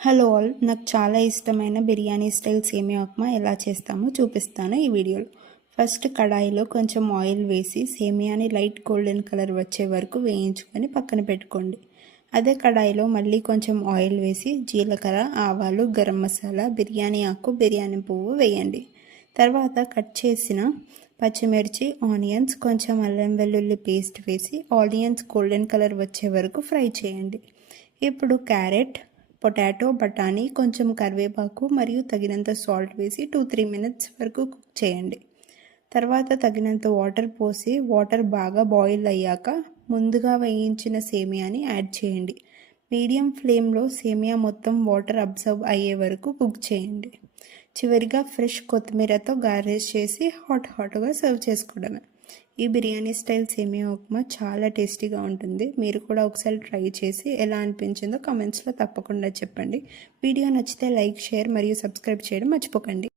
Hello all, నాకు చాలా ఇష్టమైన బిర్యానీ స్టైల్ సేమియా ఉప్మా ఎలా చేస్తామో చూపిస్తాను ఈ వీడియోలో. ఫస్ట్ కడాయిలో కొంచెం ఆయిల్ వేసి సేమియాని లైట్ గోల్డెన్ కలర్ వచ్చే వరకు వేయించుకొని పక్కన పెట్టుకోండి. అదే కడాయిలో మళ్ళీ కొంచెం ఆయిల్ వేసి జీలకర్ర, ఆవాలు, గరం మసాలా, బిర్యానీ ఆకు, బిర్యానీ పువ్వు వేయండి. తర్వాత కట్ చేసిన పచ్చిమిర్చి, ఆనియన్స్, కొంచెం అల్లం వెల్లుల్లి పేస్ట్ వేసి ఆనియన్స్ గోల్డెన్ కలర్ వచ్చే వరకు ఫ్రై చేయండి. ఇప్పుడు క్యారెట్, పొటాటో, బఠానీ, కొంచెం కరివేపాకు మరియు తగినంత సాల్ట్ వేసి 2-3 మినిట్స్ వరకు కుక్ చేయండి. తర్వాత తగినంత వాటర్ పోసి వాటర్ బాగా బాయిల్ అయ్యాక ముందుగా వేయించిన సేమియాని యాడ్ చేయండి. మీడియం ఫ్లేమ్లో సేమియా మొత్తం వాటర్ అబ్జర్వ్ అయ్యే వరకు కుక్ చేయండి. చివరిగా ఫ్రెష్ కొత్తిమీరతో గార్నిష్ చేసి హాట్గా సర్వ్ చేసుకోవడమే. ఈ బిర్యానీ స్టైల్ సేమియా ఉప్మా చాలా టేస్టీగా ఉంటుంది. మీరు కూడా ఒకసారి ట్రై చేసి ఎలా అనిపించిందో కామెంట్స్లో తప్పకుండా చెప్పండి. వీడియో నచ్చితే లైక్, షేర్ మరియు సబ్స్క్రైబ్ చేయడం మర్చిపోకండి.